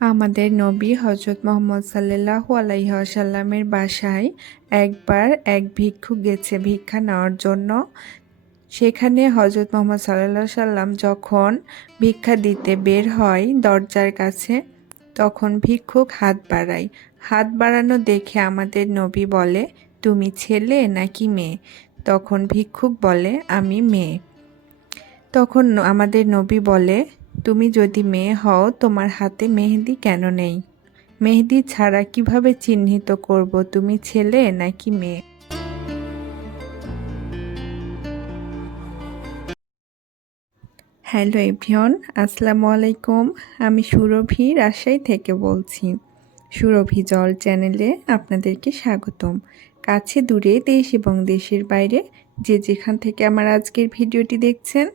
আমাদের নবী হজরত মোহাম্মদ সাল্লাল্লাহু আলাইহি আসাল্লামের বাসায় একবার এক ভিক্ষু গেছে ভিক্ষা নেওয়ার জন্য। সেখানে হজরত মোহাম্মদ সাল্লাহ সাল্লাম যখন ভিক্ষা দিতে বের হয় দরজার কাছে, তখন ভিক্ষুক হাত বাড়ায়। হাত বাড়ানো দেখে আমাদের নবী বলে, তুমি ছেলে নাকি মেয়ে? তখন ভিক্ষুক বলে, আমি মেয়ে। তখন আমাদের নবী বলে তুমি যদি মেয়ে হও, তোমার হাতে মেহেদি কেন নেই? মেহেদি ছাড়া কীভাবে চিহ্নিত করব, তুমি ছেলে নাকি মেয়ে? হ্যালো এভিয়ন আসসালামু আলাইকুম। আমি সুরভি রাজশাহী থেকে বলছি। সুরভি জল চ্যানেলে আপনাদেরকে স্বাগতম। কাছে দূরে দেশ এবং দেশের বাইরে যে যেখান থেকে আমার আজকের ভিডিওটি দেখছেন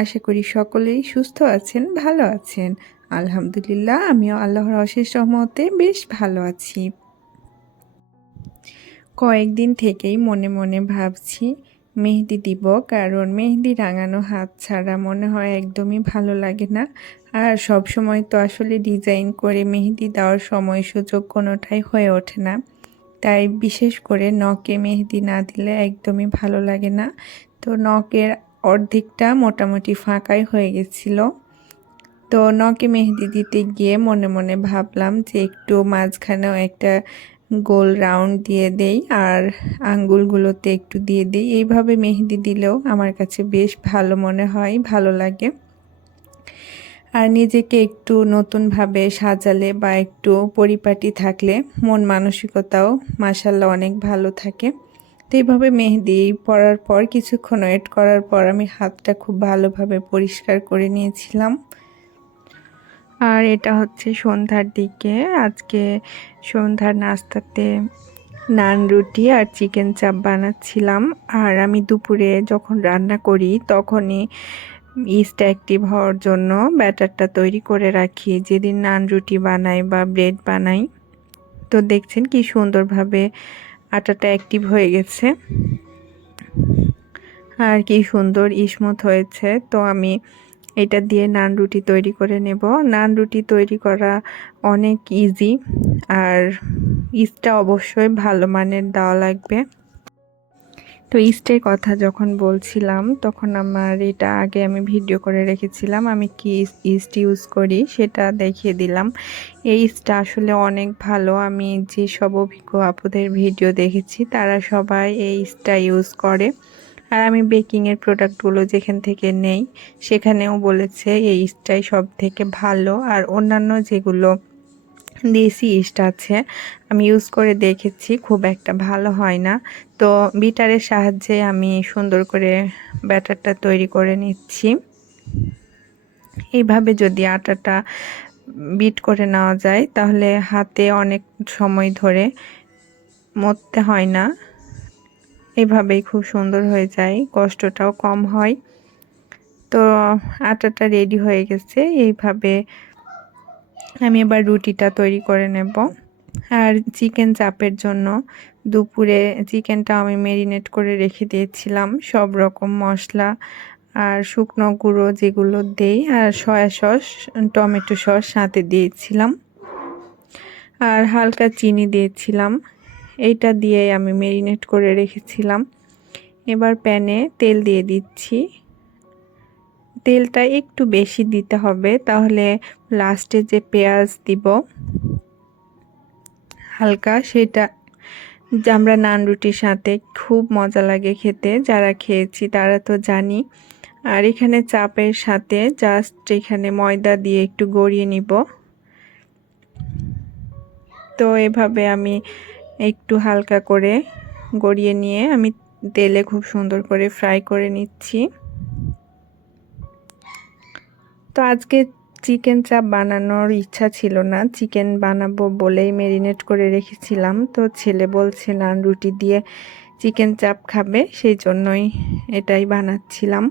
আশা করি সকলেই সুস্থ আছেন, ভালো আছেন। আলহামদুলিল্লাহ, আমিও আল্লাহর অশেষ রহমতে বেশ ভালো আছি। কয়েকদিন থেকেই মনে মনে ভাবছি, মেহেদি দিব, কারণ মেহেদি রাঙানো হাত ছাড়া মনে হয় একদমই ভালো লাগে না। আর সব সময় তো আসলে ডিজাইন করে মেহেদি দেওয়ার সময় সুযোগ কোনোটাই হয়ে ওঠে না। তাই বিশেষ করে নখে মেহেদি না দিলে একদমই ভালো লাগে না। তো নখের অর্ধেকটা মোটামুটি ফাঁকাই হয়ে গেছিল। তো নখে মেহেদি দিতে গিয়ে মনে মনে ভাবলাম যে একটু মাঝখানেও একটা গোল রাউন্ড দিয়ে দেই আর আঙ্গুলগুলোতে একটু দিয়ে দিই। এইভাবে মেহেদি দিলেও আমার কাছে বেশ ভালো মনে হয়, ভালো লাগে। আর নিজেকে একটু নতুনভাবে সাজালে বা একটু পরিপাটি থাকলে মন মানসিকতাও মাসাল্লাহ অনেক ভালো থাকে। তো এইভাবে মেহেদি পরার পর কিছুক্ষণ ওয়েট করার পর আমি হাতটা খুব ভালোভাবে পরিষ্কার করে নিয়েছিলাম। আর এটা হচ্ছে সন্ধ্যার দিকে। আজকে সন্ধ্যার নাস্তাতে নান রুটি আর চিকেন চাপ বানাচ্ছিলাম। আর আমি দুপুরে যখন রান্না করি তখনই ইস্ট অ্যাক্টিভ হওয়ার জন্য ব্যাটারটা তৈরি করে রাখি। যেদিন নান রুটি বানাই বা ব্রেড বানাই, তো দেখছেন কি সুন্দরভাবে আটাটা অ্যাক্টিভ হয়ে গেছে। আর কি সুন্দর ইসমত হয়েছে। তো আমি এটা দিয়ে নান রুটি তৈরি করে নেব। নান রুটি তৈরি করা অনেক ইজি আর ইস্টটা অবশ্যই ভালো মানের দেওয়া লাগবে। তো ইস্টের কথা যখন বলছিলাম, তখন আমার এটা আগে আমি ভিডিও করে রেখেছিলাম। আমি কি ইস্ট ইউজ করি সেটা দেখিয়ে দিলাম। এই ইস্টটা আসলে অনেক ভালো। আমি যে সব অভিজ্ঞ আপুদের ভিডিও দেখেছি, তারা সবাই এই ইস্টটা ইউজ করে। আর আমি বেকিংয়ের প্রোডাক্টগুলো যেখান থেকে নেই, সেখানেও বলেছে এই ইস্টটাই সব থেকে ভালো। আর অন্যান্য যেগুলো দেশি ইস্ট আছে। আমি ইউজ করে দেখেছি, খুব একটা ভালো হয় না। তো বিটারের সাহায্যে আমি সুন্দর করে ব্যাটারটা তৈরি করে নিচ্ছি। এইভাবে যদি আটাটা বিট করে নেওয়া যায়, তাহলে হাতে অনেক সময় ধরে মরতে হয় না। এভাবেই খুব সুন্দর হয়ে যায়, কষ্টটাও কম হয়। তো আটাটা রেডি হয়ে গেছে, এইভাবে আমি এবার রুটিটা তৈরি করে নেব। আর চিকেন চাপের জন্য দুপুরে চিকেনটা আমি মেরিনেট করে রেখে দিয়েছিলাম। সব রকম মশলা আর শুকনো গুঁড়ো যেগুলো দেই আর সয়া সস, টমেটো সস সাথে দিয়েছিলাম। আর হালকা চিনি দিয়েছিলাম। এইটা দিয়ে আমি মেরিনেট করে রেখেছিলাম। এবার প্যানে তেল দিয়ে দিচ্ছি। তেলটা একটু বেশি দিতে হবে। তাহলে লাস্টে যে পেঁয়াজ দিব, হালকা সেটা আমরা নান রুটির সাথে খুব মজা লাগে খেতে, যারা খেয়েছি তারা তো জানি। আর এখানে চাপের সাথে জাস্ট এখানে ময়দা দিয়ে একটু গড়িয়ে নিব। তো এভাবে আমি একটু হালকা করে গড়িয়ে নিয়ে আমি তেলে খুব সুন্দর করে ফ্রাই করে নিচ্ছি। তো আজকে চিকেন চাপ বানানোর ইচ্ছা ছিল না। চিকেন বানাবো বলেই মেরিনেট করে রেখেছিলাম। তো ছেলে বলছে নান রুটি দিয়ে চিকেন চাপ খাবে। সেই জন্যই এটাই বানাচ্ছিলাম।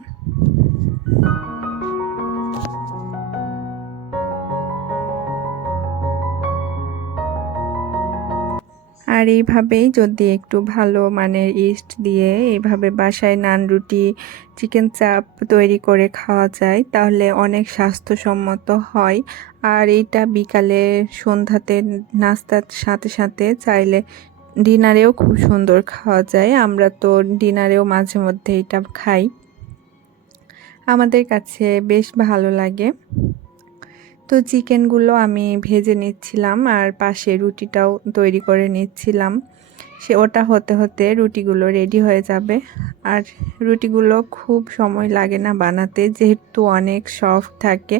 আর এইভাবেই যদি একটু ভালো মানের ইস্ট দিয়ে এইভাবে বাসায় নান রুটি, চিকেন চাপ তৈরি করে খাওয়া যায়, তাহলে অনেক স্বাস্থ্যসম্মত হয়। আর এইটা বিকালে সন্ধ্যাতে নাস্তার সাথে সাথে চাইলে ডিনারেও খুব সুন্দর খাওয়া যায়। আমরা তো ডিনারেও মাঝে মধ্যে এটা খাই। আমাদের কাছে বেশ ভালো লাগে। তো চিকেনগুলো আমি ভেজে নিচ্ছিলাম আর পাশে রুটিটাও তৈরি করে নিচ্ছিলাম। সে ওটা হতে হতে রুটিগুলো রেডি হয়ে যাবে। আর রুটিগুলো খুব সময় লাগে না বানাতে, যেহেতু অনেক সফট থাকে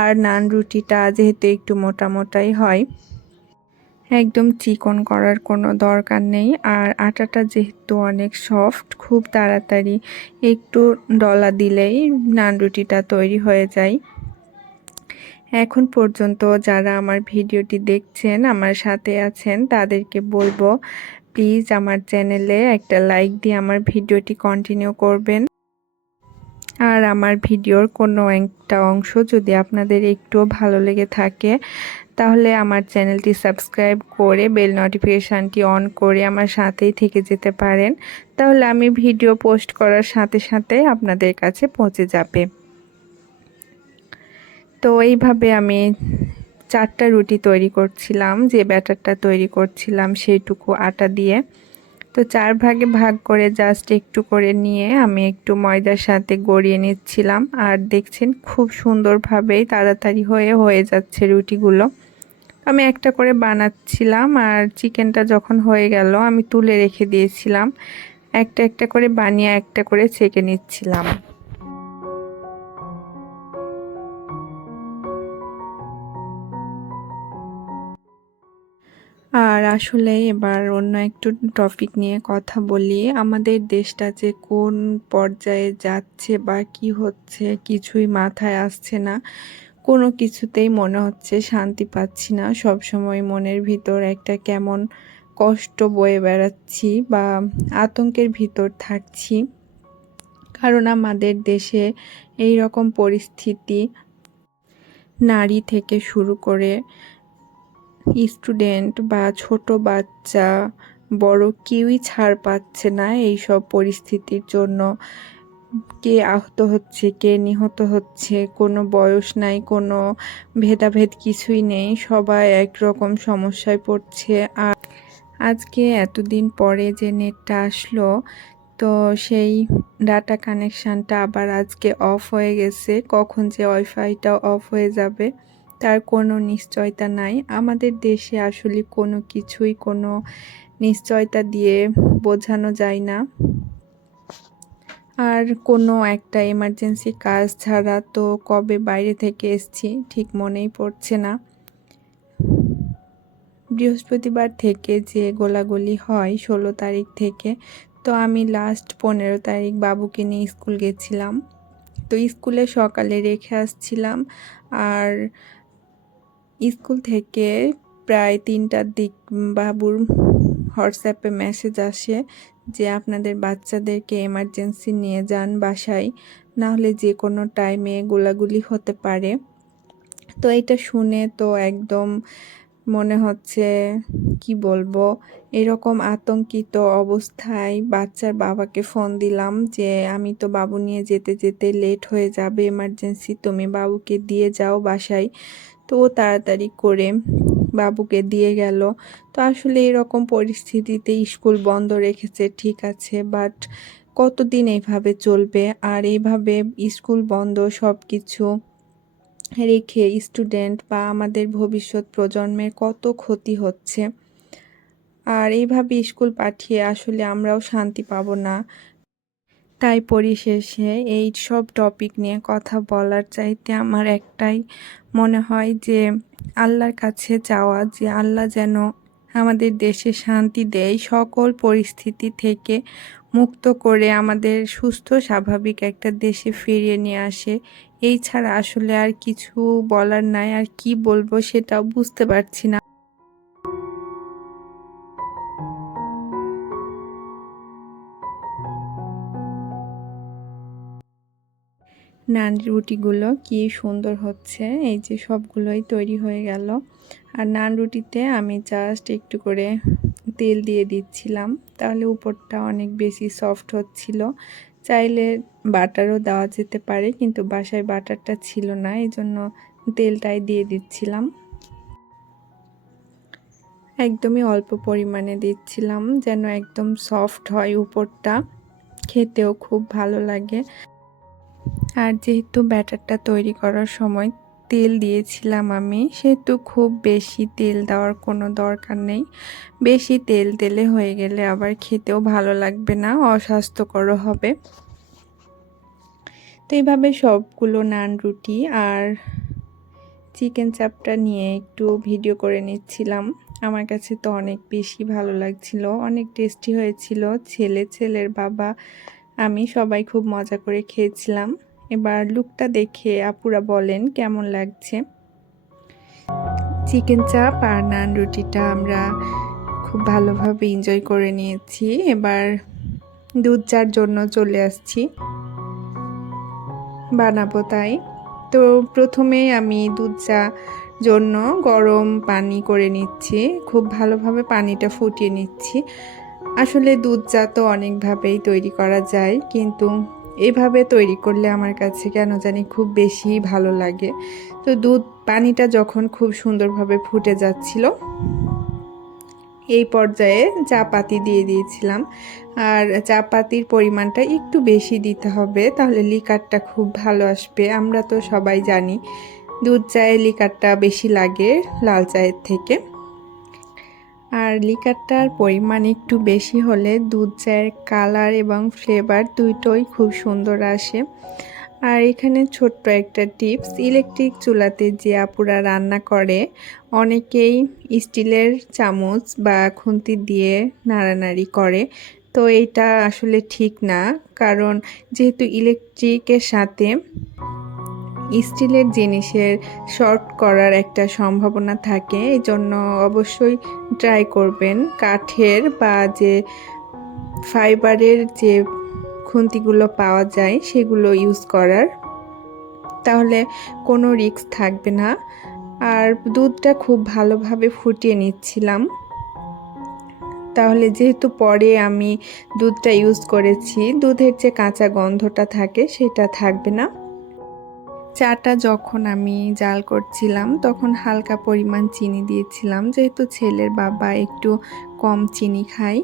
আর নান রুটিটা যেহেতু একটু মোটা মোটাই হয়, একদম চিকন করার কোনো দরকার নেই। আর আটাটা যেহেতু অনেক সফট, খুব তাড়াতাড়ি একটু ডলা দিলেই নান রুটিটা তৈরি হয়ে যায়। এখন পর্যন্ত যারা আমার ভিডিওটি দেখছেন, আমার সাথে আছেন, তাদেরকে বলব প্লিজ আমার চ্যানেলে একটা লাইক দিয়ে আমার ভিডিওটি কন্টিনিউ করবেন। আর আমার ভিডিওর কোনো একটা অংশ যদি আপনাদের একটুও ভালো লেগে থাকে, তাহলে আমার চ্যানেলটি সাবস্ক্রাইব করে বেল নোটিফিকেশানটি অন করে আমার সাথেই থেকে যেতে পারেন। তাহলে আমি ভিডিও পোস্ট করার সাথে সাথে আপনাদের কাছে পৌঁছে যাবে। তো এইভাবে আমি চারটা রুটি তৈরি করছিলাম, যে ব্যাটারটা তৈরি করছিলাম সেইটুকু আটা দিয়ে। তো চার ভাগে ভাগ করে জাস্ট একটু করে নিয়ে আমি একটু ময়দার সাথে গড়িয়ে নিচ্ছিলাম। আর দেখছেন খুব সুন্দরভাবেই তাড়াতাড়ি হয়ে হয়ে যাচ্ছে রুটিগুলো। আমি একটা করে বানাচ্ছিলাম আর চিকেনটা যখন হয়ে গেল আমি তুলে রেখে দিয়েছিলাম। একটা একটা করে বানিয়ে একটা করে ছেঁকে নিচ্ছিলাম। আর আসলে এবার অন্য একটু টপিক নিয়ে কথা বলি। আমাদের দেশটা যে কোন পর্যায়ে যাচ্ছে বা কি হচ্ছে কিছুই মাথায় আসছে না। কোনো কিছুতেই মনে হচ্ছে শান্তি পাচ্ছি না। সব সময় মনের ভিতর একটা কেমন কষ্ট বয়ে বেড়াচ্ছি বা আতঙ্কের ভিতর থাকছি। কারণ আমাদের দেশে এই রকম পরিস্থিতি নারী থেকে শুরু করে স্টুডেন্ট বা ছোট বাচ্চা, বড় কেউই ছাড় পাচ্ছে না এই সব পরিস্থিতির জন্য। কে আহত হচ্ছে, কে নিহত হচ্ছে, কোনো বয়স নাই, কোনো ভেদাভেদ কিছুই নেই, সবাই একরকম সমস্যায় পড়ছে। আর আজকে এতদিন পরে যে নেটটা আসলো, তো সেই ডাটা কানেকশানটা আবার আজকে অফ হয়ে গেছে। কখন যে ওয়াইফাইটা অফ হয়ে যাবে। তার কোনো নিশ্চয়তা নাই। আমাদের দেশে আসলে কোনো কিছুই কোনো নিশ্চয়তা দিয়ে বোঝানো যায় না। আর কোনো একটা এমার্জেন্সি কাজ ছাড়া তো কবে বাইরে থেকে এসছি ঠিক মনেই পড়ছে না। বৃহস্পতিবার থেকে যে গোলাগুলি হয় ষোলো তারিখ থেকে, তো আমি লাস্ট পনেরো তারিখ বাবুকে নিয়ে স্কুল গেছিলাম। তো স্কুলে সকালে রেখে আসছিলাম। আর স্কুল থেকে প্রায় তিনটার দিক বাবুর হোয়াটসঅ্যাপে মেসেজ আসে যে আপনাদের বাচ্চাদেরকে এমার্জেন্সি নিয়ে যান বাসায় না হলে যে কোনো টাইমে গোলাগুলি হতে পারে। তো এটা শুনে তো একদম মনে হচ্ছে, কি বলব, এরকম আতঙ্কিত অবস্থায় বাচ্চার বাবাকে ফোন দিলাম যে, আমি তো বাবু নিয়ে যেতে যেতে লেট হয়ে যাবে এমার্জেন্সি, তুমি বাবুকে দিয়ে যাও বাসায়। তো ও তাড়াতাড়ি করে বাবুকে দিয়ে গেল। তো আসলে এরকম পরিস্থিতিতে স্কুল বন্ধ রেখেছে, ঠিক আছে বাট কতদিন এইভাবে চলবে? আর এইভাবে স্কুল বন্ধ সব কিছু রেখে স্টুডেন্ট বা আমাদের ভবিষ্যৎ প্রজন্মের কত ক্ষতি হচ্ছে? আর এইভাবে স্কুল পাঠিয়ে আসলে আমরাও শান্তি পাবো না। তাই পরিশেষে এই সব টপিক নিয়ে কথা বলার চাইতে আমার একটাই মনে হয় যে, আল্লাহর কাছে চাওয়া যে আল্লাহ যেন আমাদের দেশে শান্তি দেয়, সকল পরিস্থিতি থেকে মুক্ত করে আমাদের সুস্থ, স্বাভাবিক একটা দেশে ফিরিয়ে নিয়ে আসে। এই ছাড়া আসলে আর কিছু বলার নাই, আর কি বলব সেটাও বুঝতে পারছি না। নান রুটিগুলো কি সুন্দর হচ্ছে। এই যে সবগুলোই তৈরি হয়ে গেল। আর নান রুটিতে আমি জাস্ট একটু করে তেল দিয়ে দিচ্ছিলাম। তাহলে উপরটা অনেক বেশি সফট হচ্ছিল। চাইলে বাটারও দেওয়া যেতে পারে, কিন্তু বাসায় বাটারটা ছিল না এই জন্য তেলটাই দিয়ে দিচ্ছিলাম। একদমই অল্প পরিমাণে দিচ্ছিলাম, যেন একদম সফট হয় উপরটা। খেতেও খুব ভালো লাগে। আর যেহেতু ব্যাটারটা তৈরি করার সময় তেল দিয়েছিলাম আমি, সেহেতু খুব বেশি তেল দেওয়ার কোনো দরকার নেই। বেশি তেল তেলে হয়ে গেলে আবার খেতেও ভালো লাগবে না, অস্বাস্থ্যকরও হবে। তো এইভাবে সবগুলো নান, রুটি আর চিকেন চাপটা নিয়ে একটু ভিডিও করে নিচ্ছিলাম। আমার কাছে তো অনেক বেশি ভালো লাগছিল, অনেক টেস্টি হয়েছিল। ছেলে, ছেলের বাবা আমি সবাই খুব মজা করে খেয়েছিলাম। এবার লুকটা দেখে আপুরা বলেন, কেমন লাগছে? চিকেন চাপ আর নান রুটিটা আমরা খুব ভালোভাবে এনজয় করে নিয়েছি। এবার দুধ চার জন্য চলে আসছি। বানাবো তাই। তো প্রথমে আমি দুধ চা জন্য গরম পানি করে নিচ্ছি। খুব ভালোভাবে পানিটা ফুটিয়ে নিচ্ছি। আসলে দুধ চা তো অনেকভাবেই তৈরি করা যায়, কিন্তু এভাবে তৈরি করলে আমার কাছে কেন জানি খুব বেশি ভালো লাগে। তো দুধ পানিটা যখন খুব সুন্দরভাবে ফুটে যাচ্ছিল, এই পর্যায়ে চা পাতি দিয়ে দিয়েছিলাম। আর চা পাতির পরিমাণটা একটু বেশি দিতে হবে, তাহলে লিকারটা খুব ভালো আসবে। আমরা তো সবাই জানি দুধ চায়ে লিকারটা বেশি লাগে লাল চায়ের থেকে। আর লিকারটার পরিমাণ একটু বেশি হলে দুধ চায়ের কালার এবং ফ্লেভার দুইটোই খুব সুন্দর আসে। আর এখানে ছোট্ট একটা টিপস, ইলেকট্রিক চুলাতে যে আপুরা রান্না করে, অনেকেই স্টিলের চামচ বা খুন্তি দিয়ে নাড়ানাড়ি করে। তো এটা আসলে ঠিক না, কারণ যেহেতু ইলেকট্রিকের সাথে স্টিলের জিনিসের শর্ট করার একটা সম্ভাবনা থাকে এই জন্য অবশ্যই ট্রাই করবেন। কাঠের বা যে ফাইবারের যে খুন্তিগুলো পাওয়া যায়, সেগুলো ইউজ করার। তাহলে কোনো রিস্ক থাকবে না। আর দুধটা খুব ভালোভাবে ফুটিয়ে নিচ্ছিলাম। তাহলে যেহেতু পরে আমি দুধটা ইউজ করেছি, দুধের যে কাঁচা গন্ধটা থাকে, সেটা থাকবে না। চাটা যখন আমি জাল করছিলাম, তখন হালকা পরিমাণ চিনি দিয়েছিলাম। যেহেতু ছেলের বাবা একটু কম চিনি খায়।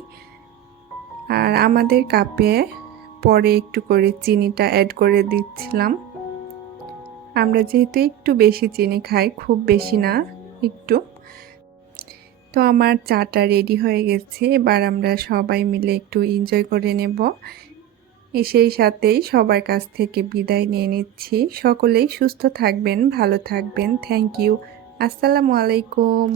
আর আমাদের কাপে পরে একটু করে চিনিটা অ্যাড করে দিচ্ছিলাম। আমরা যেহেতু একটু বেশি চিনি খাই, খুব বেশি না, একটু। তো আমার চাটা রেডি হয়ে গেছে। এবার আমরা সবাই মিলে একটু এনজয় করে নেব। সেই সাথেই সবার কাছ থেকে বিদায় নিয়ে নিচ্ছি। সকলেই সুস্থ থাকবেন, ভালো থাকবেন। থ্যাংক ইউ আসসালামু আলাইকুম।